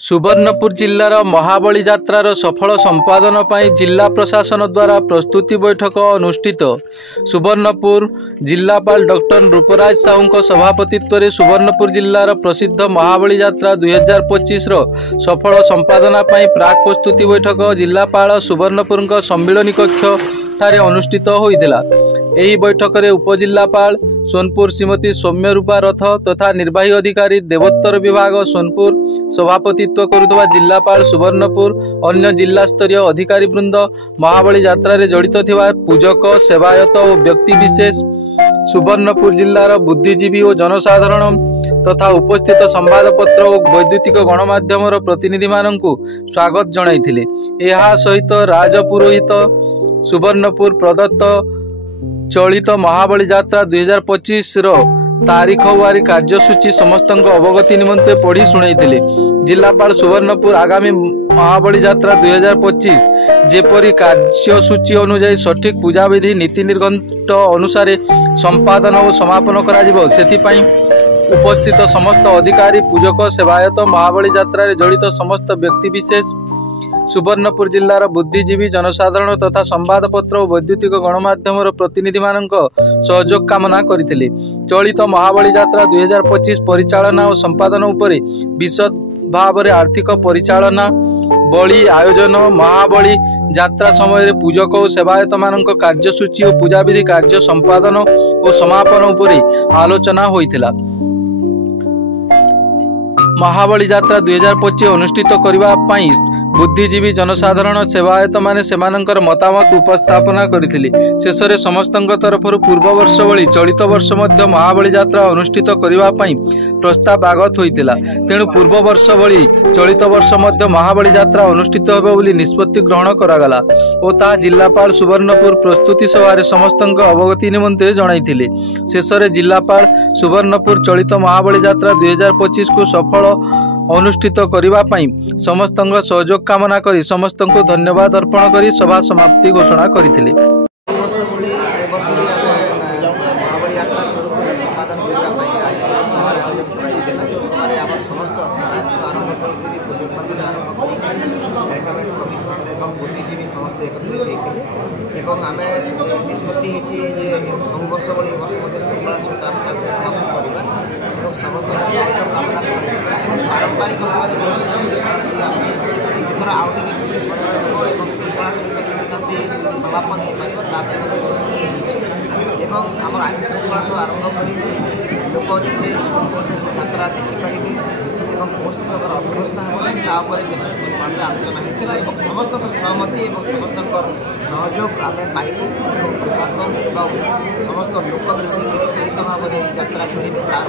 सुवर्णपुर जिल्लार महाबली यात्रार सफल संपादन पर जिला प्रशासन द्वारा प्रस्तुति बैठक अनुष्ठित। सुवर्णपुर जिलापाल डॉक्टर रूपराज साहू सभापतित्व में सुवर्णपुर जिलार प्रसिद्ध महाबली यात्रा 2025 सफल संपादना पर प्राक प्रस्तुति बैठक जिलापाल सुवर्णपुर सम्मिलनी कक्ष ठारे अनुष्ठित होइतिला। एही बैठक में उपजिलापाल सोनपुर श्रीमती सौम्य रूपा रथ तथा निर्वाही अधिकारी देवोत्तर विभाग सोनपुर सभापतित्व करुवा जिलापाल सुवर्णपुर अन्य जिला स्तरीय अधिकारी वृंद महाबली यात्रा रे जड़ित थिबा पूजक सेवायत और व्यक्ति विशेष सुवर्णपुर जिलार बुद्धिजीवी और जनसाधारण तथा उपस्थित संवादपत्र और वैद्युतिक गणमाध्यम प्रतिनिधि माननकु स्वागत जणाइथिले। एहा सहित राजपुरोहित सुवर्णपुर प्रदत्त चलित महाबली यात्रा 2025 तारीख वारी कार्यसूची समस्त अवगति निमंते पढ़ी शुणाइथिले। जिलापाल सुवर्णपुर आगामी महाबली यात्रा 2025 जेपरी कार्यसूची अनुसार सठिक पूजाविधि नीति निर्घंट अनुसार संपादन और समापन करा सेथिपाई उपस्थित समस्त अधिकारी पूजक सेवायत महाबली यात्रा रे जड़ित समस्त व्यक्ति विशेष सुवर्णपुर जिलार बुद्धिजीवी जनसाधारण तथा संवादपत्र और वैद्युतिक गणमाध्यम प्रतिनिधि मानक सहयोग कामना करथिले। चलित महाबली यात्रा 2025 परिचालना और संपादन उपरे विशद भाव में आर्थिक परिचालना बलि आयोजन महाबली यात्रा समय पूजक और सेवायत मानक कार्यसूची और पूजाविधि कार्य संपादन और समापन उपरे आलोचना होइथिला। महाबली यात्रा 2025 अनुष्ठित करने बुद्धिजीवी जनसाधारण सेवायत माने सेमानंकर मतामत उपस्थापना करथिले। शेष में समस्त तरफ पूर्व वर्ष भली चलित वर्ष मध्य महाबली यात्रा अनुष्ठित करने प्रस्ताव आगत होइतिला। तेणु पूर्व वर्ष भली चलित वर्ष मध्य महाबली यात्रा अनुष्ठित होबे बोली निष्पत्ति ग्रहण करागला और ता जिलापाल सुवर्णपुर प्रस्तुति सभा समस्त अवगति निमंते जणाइथिले। शेष में जिलापाल सुवर्णपुर चलित महाबली यात्रा 2025 को सफल अनुष्ठित करने समस्त सहयोग कामना करी समस्त को धन्यवाद अर्पण करी सभा समाप्ति घोषणा करथिले। आम निष्पत्ति सब वर्ष भाई वर्ष मध्य श्रृंखला सहित आम समाप्त करवा और समस्त कामना पारंपरिक भाव एथर आउ टे श्रृंखला सहित केमी समापन हो पार निष्पत्ति आम आईन श्रृंखला आरंभ कर लोक जमी यात्रा देखिपारे कौन प्रकार अव्यवस्था होपर जिते परिमाण में आलोचना होता है समस्त सहमति और समस्त सहयोग आम पाइलु प्रशासन एवं समस्त लोक मिसिक मिलित भाव में यात्रा करेंगे तार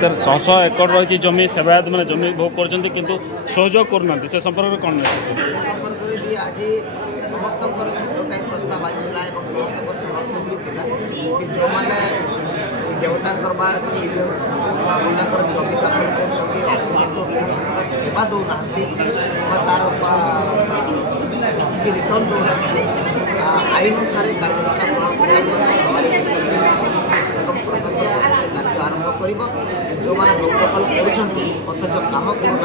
सर 100 एकड़ रही जमी सेवायत मैंने जमी भोग कर किंतु सहयोग करना से संपर्क कौन संपर्क भी आज समस्त प्रस्ताव आसाला समस्त समर्थन भी थी जो मैंने देवता देवता जमी कर सेवा दौना तार किसी रिटर्न दौना आईन अनुसार कार्यानुष्ठान प्रशासन से कार्य आरंभ कर जो मैंने लोकसफल कर अथच कम कर